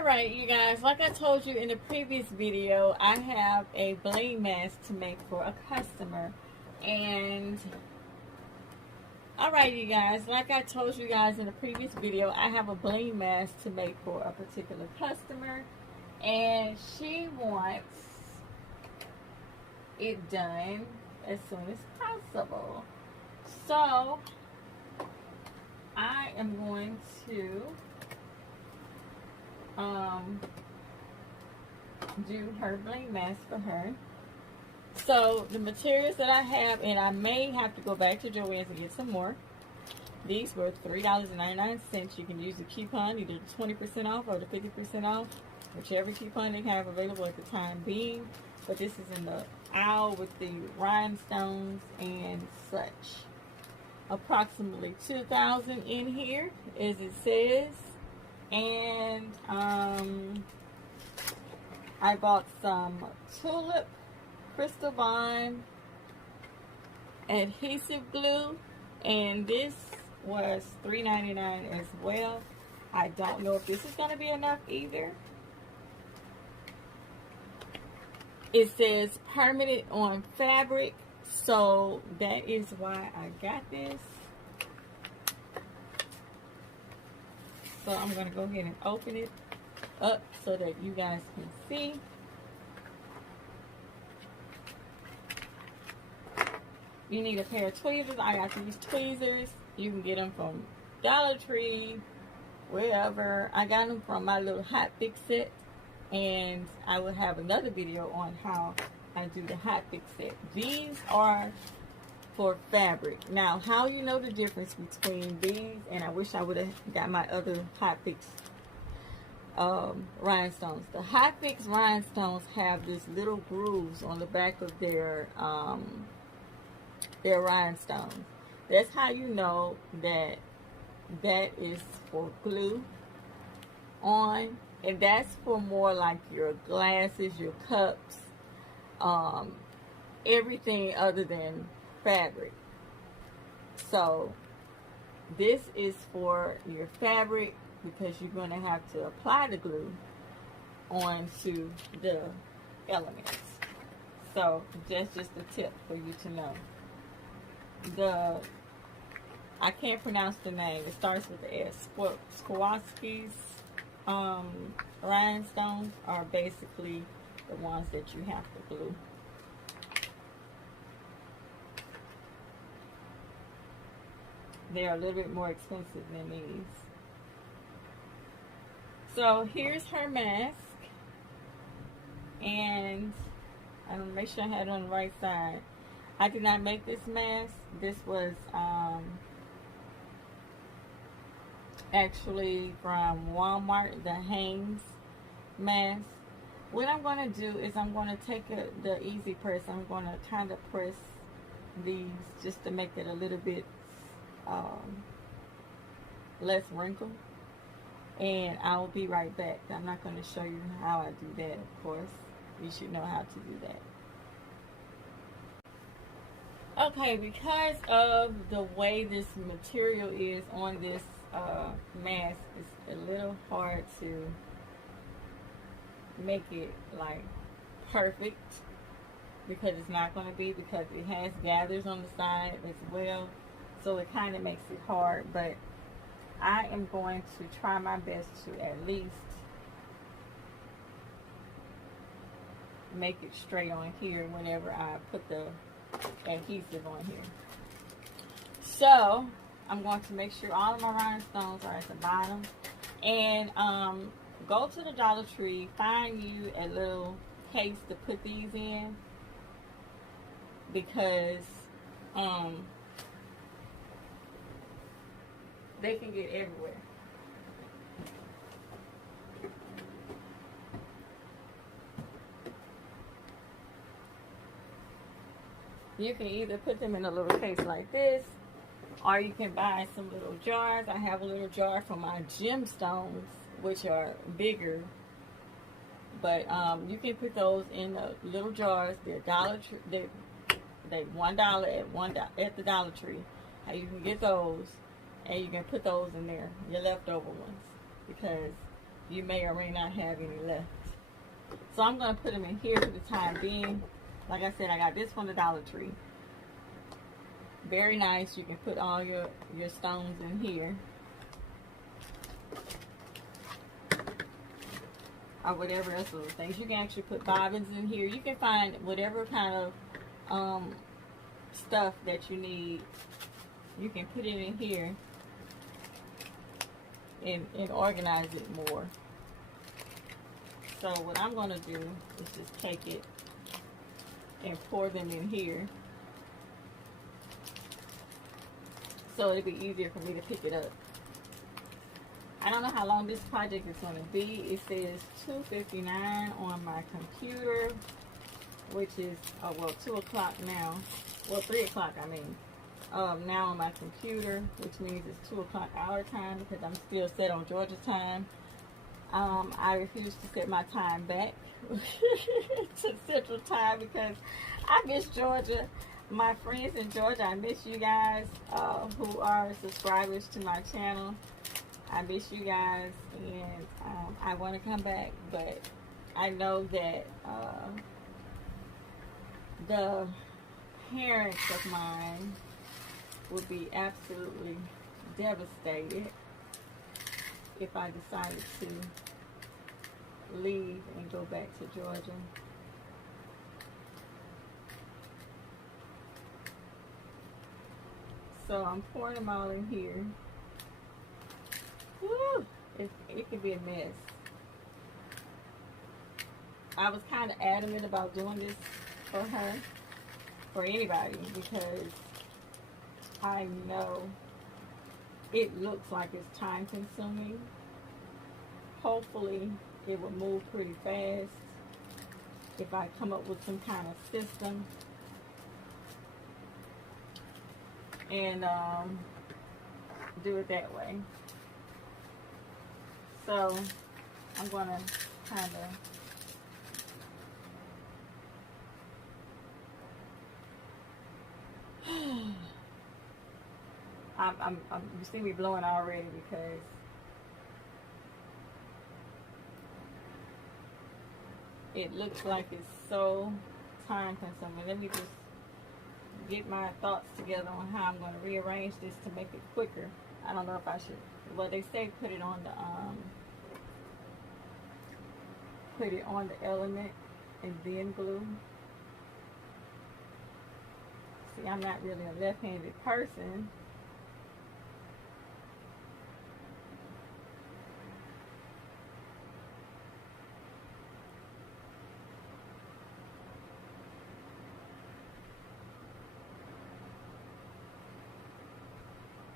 Alright, you guys, like I told you in the previous video, I have a bling mask to make for a customer. And alright, you guys, like I told you guys in the previous video, I have a bling mask to make for a particular customer. And she wants it done as soon as possible. So I am going to do her bling mask for her. So the materials that I have, and I may have to go back to Joann's and get some more. These were $3.99. You can use the coupon, either the 20% off or the 50% off, whichever coupon they have available at the time being. But this is in the aisle with the rhinestones and such. Approximately $2,000 in here, as it says. And I bought some tulip crystal bond adhesive glue, and this was $3.99 as well. I don't know if this is going to be enough either. It says permanent on fabric, so that is why I got this. So I'm going to go ahead and open it up so that you guys can see. You need a pair of tweezers. I got these tweezers. You can get them from Dollar Tree, wherever. I got them from my little hot fix set. And I will have another video on how I do the hot fix set. These are for fabric. Now, how you know the difference between these, and I wish I would have got my other hot fix rhinestones. The hot fix rhinestones have these little grooves on the back of their rhinestones. That's how you know that that is for glue on, and that's for more like your glasses, your cups, everything other than fabric. So this is for your fabric, because you're going to have to apply the glue onto the elements. So that's just a tip for you to know. I can't pronounce the name. It starts with the S. Swarovski's rhinestones are basically the ones that you have to glue. They're a little bit more expensive than these. So here's her mask, and I'm gonna make sure I had it on the right side. I did not make this mask. This was actually from Walmart, the Hanes mask. What I'm going to do is I'm going to take the easy press. I'm going to kind of press these just to make it a little bit less wrinkled. And I'll be right back. I'm not going to show you how I do that, of course. You should know how to do that. Okay, because of the way this material is on this mask, it's a little hard to make it like perfect, because it's not going to be, because it has gathers on the side as well, so it kind of makes it hard. But I am going to try my best to at least make it straight on here whenever I put the adhesive on here. So I'm going to make sure all of my rhinestones are at the bottom, and go to the Dollar Tree, find you a little case to put these in, because they can get everywhere. You can either put them in a little case like this, or you can buy some little jars. I have a little jar for my gemstones, which are bigger, but you can put those in the little jars. They're they $1 at the Dollar Tree. And you can get those, and you can put those in there, your leftover ones, because you may or may not have any left. So I'm going to put them in here for the time being. Like I said, I got this from the Dollar Tree. Very nice. You can put all your stones in here. Or whatever else little things. You can actually put bobbins in here. You can find whatever kind of stuff that you need. You can put it in here and organize it more. So what I'm going to do is just take it and pour them in here. So it'll be easier for me to pick it up. I don't know how long this project is going to be. It says 2:59 on my computer, which is, well, 2 o'clock now. Well, 3 o'clock, I mean. Now on my computer, which means it's 2 o'clock our time because I'm still set on Georgia time. I refuse to set my time back to Central Time because I miss Georgia. My friends in Georgia, I miss you guys who are subscribers to my channel. I miss you guys, and I want to come back, but I know that the parents of mine would be absolutely devastated if I decided to leave and go back to Georgia. So I'm pouring them all in here. Woo! It can be a mess. I was kind of adamant about doing this for her, for anybody, because I know it looks like it's time consuming. Hopefully it will move pretty fast if I come up with some kind of system and do it that way. So I'm gonna kind of you see me blowing already because it looks like it's so time consuming. Let me just get my thoughts together on how I'm going to rearrange this to make it quicker. I don't know if I should. Well, they say put it on the element and then glue. See, I'm not really a left-handed person.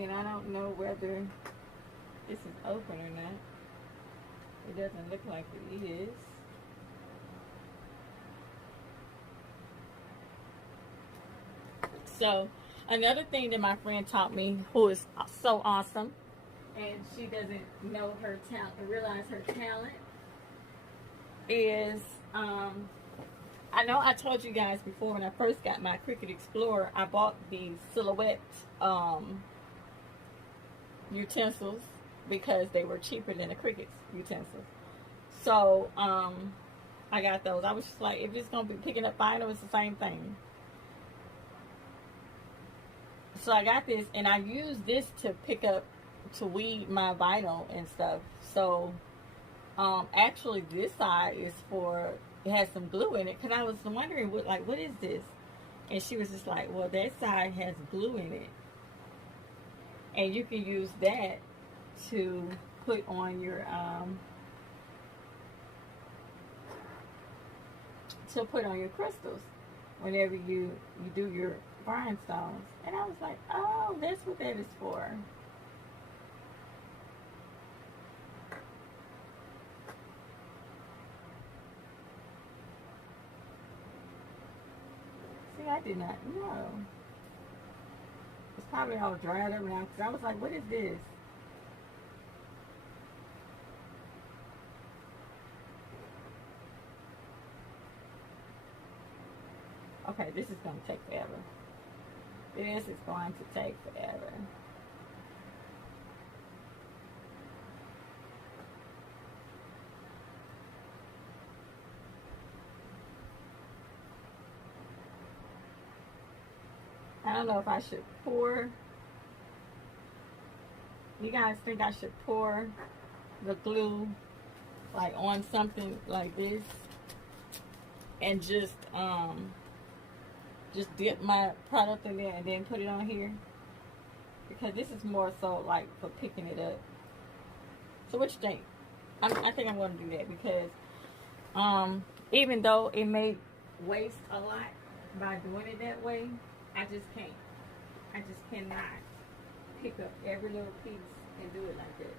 And I don't know whether this is open or not. It doesn't look like it is. So, another thing that my friend taught me, who is so awesome, and she doesn't know her talent, realize her talent, is, I know I told you guys before when I first got my Cricut Explorer, I bought these silhouette utensils because they were cheaper than the Cricut utensils. So I got those. I was just like, if it's gonna be picking up vinyl, it's the same thing. So I got this, and I use this to pick up, to weed my vinyl and stuff. So actually this side is for, it has some glue in it, because I was wondering what is this? And she was just like, well, that side has glue in it. And you can use that to put on your crystals whenever you do your rhinestones. And I was like, oh, that's what that is for. See, I did not know. It's probably all dried up now, because I was like, what is this? Okay, this is going to take forever. This is going to take forever. don't know if I should pour. You guys think I should pour the glue like on something like this and just dip my product in there and then put it on here? Because this is more so like for picking it up. So what you think? I think I'm going to do that because even though it may waste a lot by doing it that way, I just can't. I just cannot pick up every little piece and do it like that.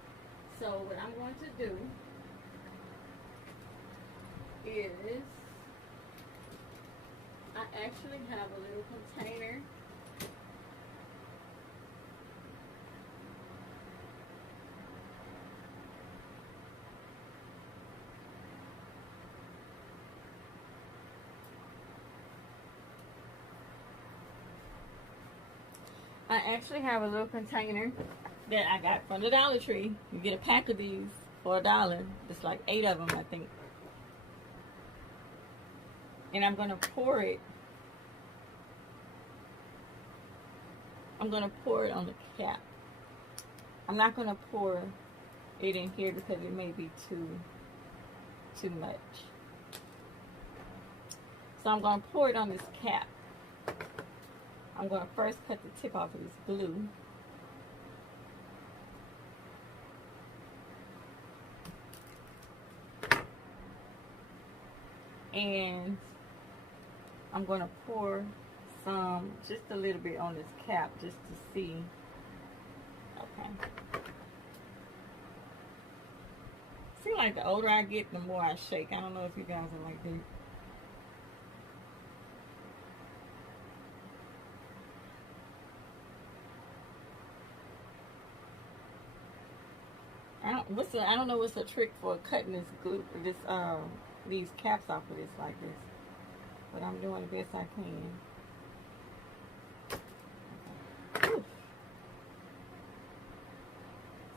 So what I'm going to do is I actually have a little container. I actually have a little container that I got from the Dollar Tree. You get a pack of these for $1. It's like 8 of them, I think. And I'm going to pour it. I'm going to pour it on the cap. I'm not going to pour it in here because it may be too much. So I'm going to pour it on this cap. I'm going to first cut the tip off of this glue. And I'm going to pour some, just a little bit on this cap just to see. Okay. Seems like the older I get, the more I shake. I don't know if you guys are like that. I don't know what's the trick for cutting this glue, these caps off of this like this, but I'm doing the best I can. Okay.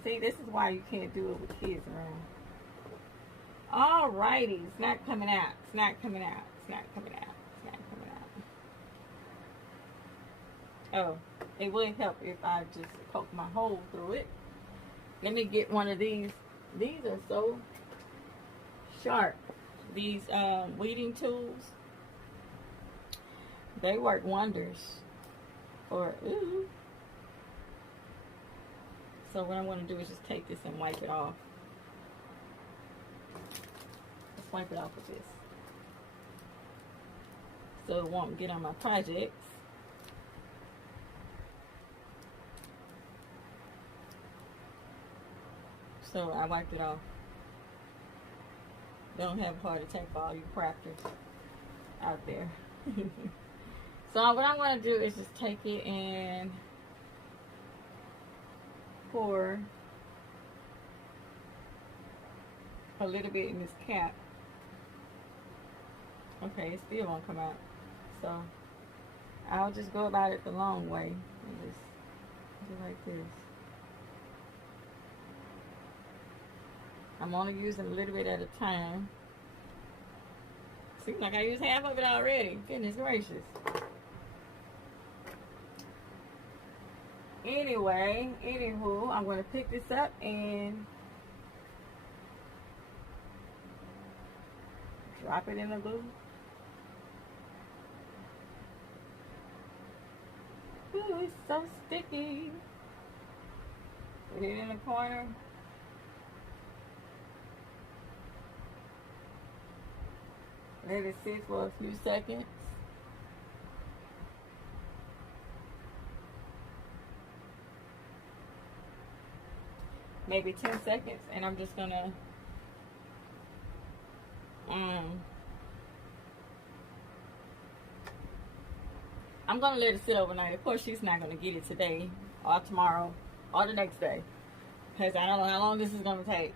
See, this is why you can't do it with kids around. Alrighty, it's not coming out. It's not coming out. It's not coming out. It's not coming out. Oh, it would help if I just poke my hole through it. Let me get one of these. These are so sharp. These weeding tools. They work wonders for, ooh. So what I'm going to do is just take this and wipe it off. Let's wipe it off with this, so it won't get on my projects. So I wiped it off. Don't have a heart attack for all you crafters out there. So what I'm going to do is just take it and pour a little bit in this cap. Okay, it still won't come out. So I'll just go about it the long way and just do like this. I'm only using a little bit at a time. Seems like I used half of it already. Goodness gracious. Anywho, I'm going to pick this up and drop it in the glue. Ooh, it's so sticky. Put it in the corner. Let it sit for a few seconds. Maybe 10 seconds. And I'm just gonna I'm gonna let it sit overnight. Of course, she's not gonna get it today or tomorrow or the next day, because I don't know how long this is gonna take.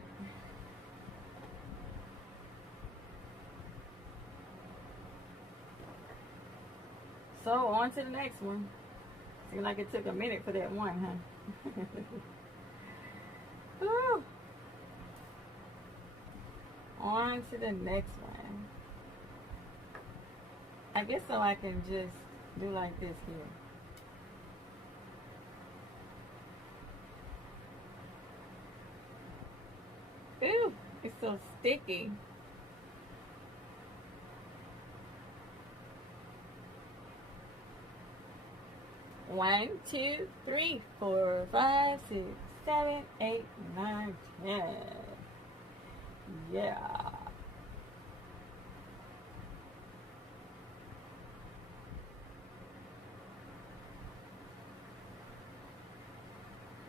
So on to the next one. Seems like it took a minute for that one, huh? Woo. On to the next one. I guess so I can just do like this here. Ooh, it's so sticky. One, two, three, 4, 5, 6, 7, 8, 9, 10. Yeah.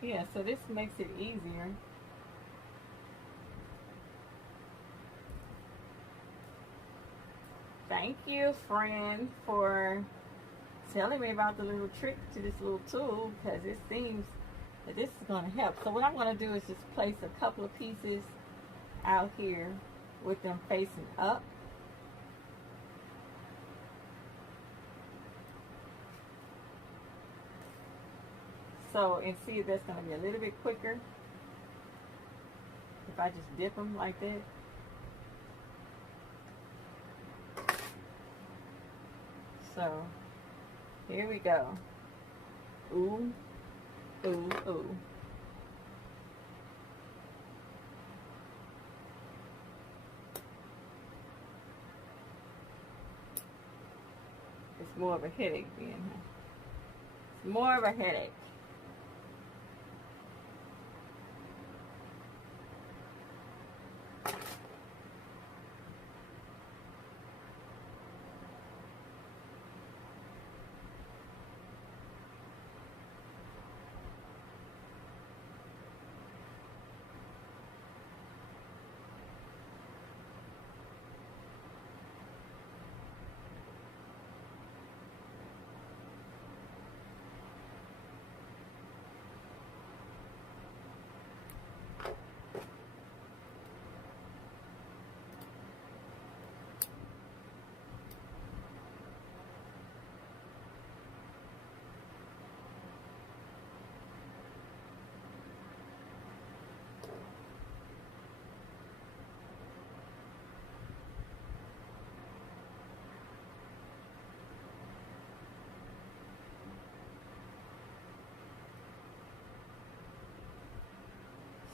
Yeah, so this makes it easier. Thank you, friend, for telling me about the little trick to this little tool, because it seems that this is going to help. So what I'm going to do is just place a couple of pieces out here with them facing up. So, and see, that's going to be a little bit quicker if I just dip them like that. So, here we go. Ooh, ooh, ooh. It's more of a headache being here. It's more of a headache.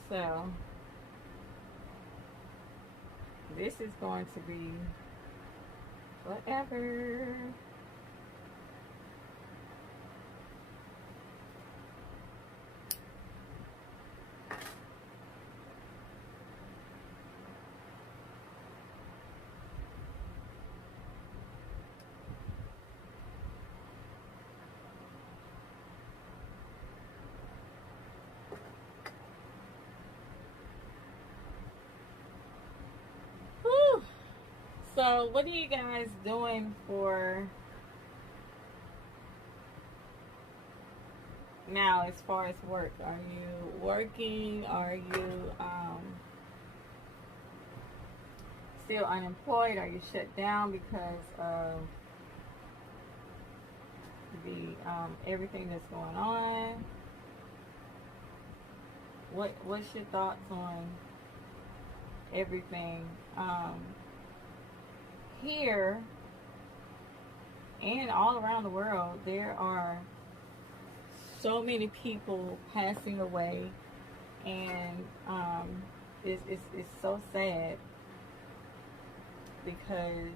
So, this is going to be forever. Whew. So, what are you guys doing for now as far as work? Are you working? Are you still unemployed? Are you shut down because of the everything that's going on? What's your thoughts on everything? Here and all around the world, there are so many people passing away, and it's so sad because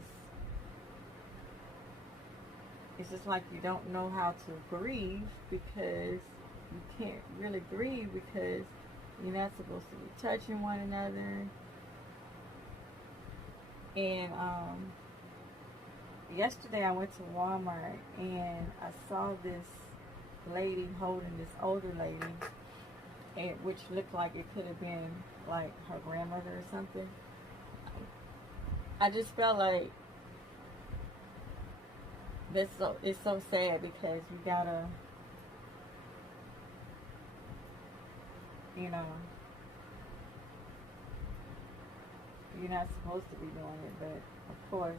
it's just like you don't know how to grieve, because you can't really grieve because you're not supposed to be touching one another. And yesterday I went to Walmart and I saw this lady holding this older lady, and which looked like it could have been like her grandmother or something. I just felt like it's so sad, because you gotta, you know, you're not supposed to be doing it, but of course,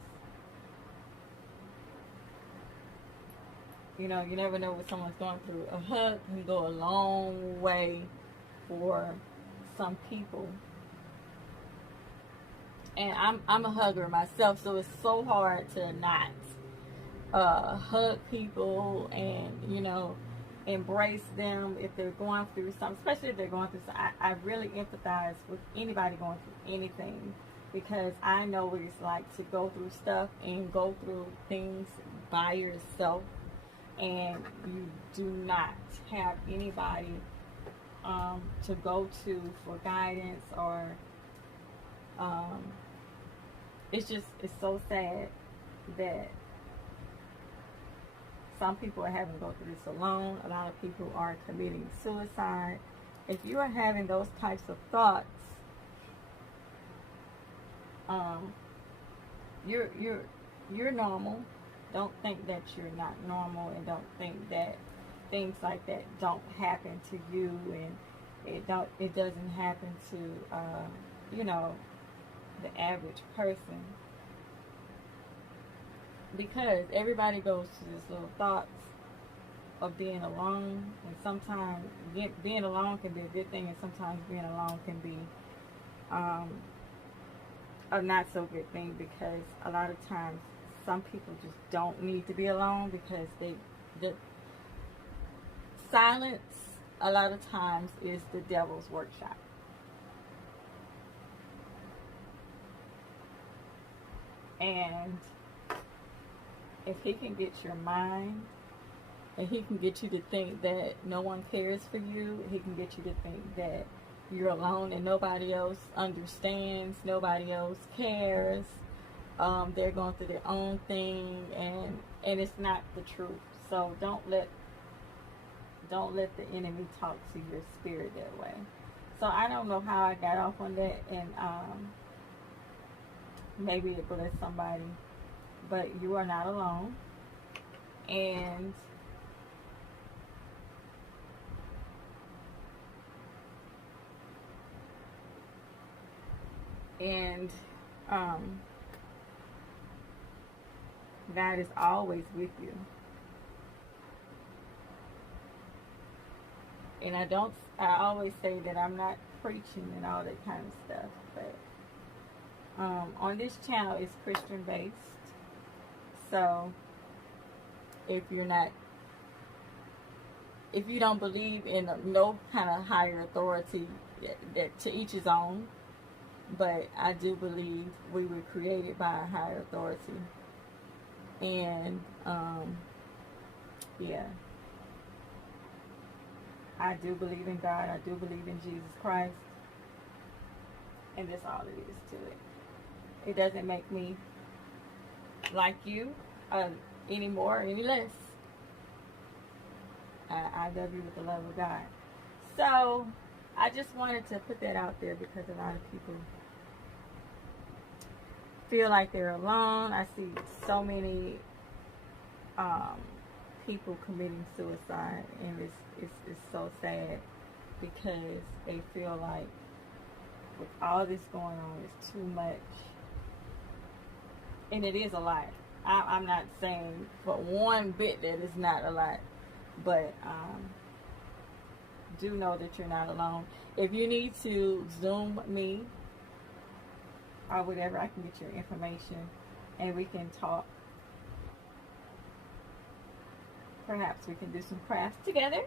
you know, you never know what someone's going through. A hug can go a long way for some people. And I'm a hugger myself, so it's so hard to not hug people, and you know, embrace them if they're going through something, especially if they're going through something. I really empathize with anybody going through anything, because I know what it's like to go through stuff and go through things by yourself, and you do not have anybody to go to for guidance, or it's so sad that some people are having to go through this alone. A lot of people are committing suicide. If you are having those types of thoughts, you're normal. Don't think that you're not normal, and don't think that things like that don't happen to you, and it doesn't happen to the average person, because everybody goes to this little thoughts of being alone, and sometimes being alone can be a good thing, and sometimes being alone can be a not so good thing, because a lot of times some people just don't need to be alone, because the silence a lot of times is the devil's workshop. And if he can get your mind, and he can get you to think that no one cares for you, he can get you to think that you're alone and nobody else understands, nobody else cares, they're going through their own thing, and it's not the truth. So don't let the enemy talk to your spirit that way. So I don't know how I got off on that, and maybe it blessed somebody, but you are not alone. And God is always with you. And I always say that I'm not preaching and all that kind of stuff, but on this channel it's Christian based. So if you don't believe in no kind of higher authority, that to each his own. But I do believe we were created by a higher authority. And yeah, I do believe in God. I do believe in Jesus Christ. And that's all it is to it. It doesn't make me like you any more or any less. I love you with the love of God. So I just wanted to put that out there, because a lot of people feel like they're alone. I see so many people committing suicide, and it's so sad, because they feel like with all this going on, it's too much. And it is a lot. I'm not saying for one bit that it's not a lot, but do know that you're not alone. If you need to Zoom me or whatever, I can get your information and we can talk. Perhaps we can do some crafts together.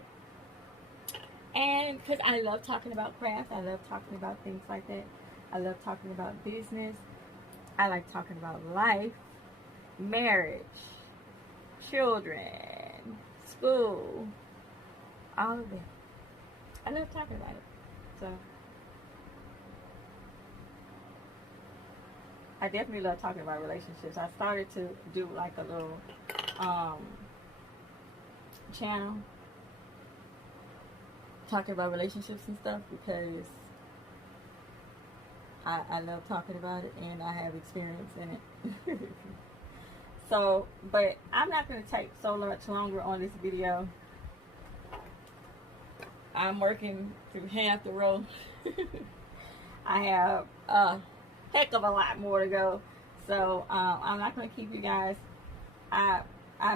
And because I love talking about crafts, I love talking about things like that. I love talking about business. I like talking about life, marriage, children, school, all of that. I love talking about it. So I definitely love talking about relationships. I started to do like a little channel talking about relationships and stuff, because I love talking about it and I have experience in it. So, but I'm not going to take so much longer on this video. I'm working through half the road. I have a heck of a lot more to go. So, I'm not going to keep you guys. I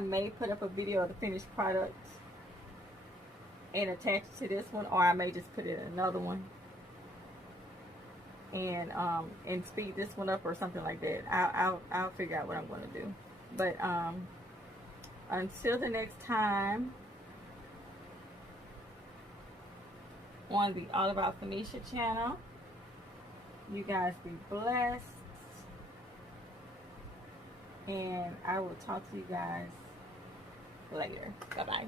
may put up a video of the finished product and attach it to this one, or I may just put it in another one and speed this one up or something like that. I'll figure out what I'm going to do. But until the next time, on the All About Phoenicia channel. You guys be blessed. And I will talk to you guys later. Bye-bye.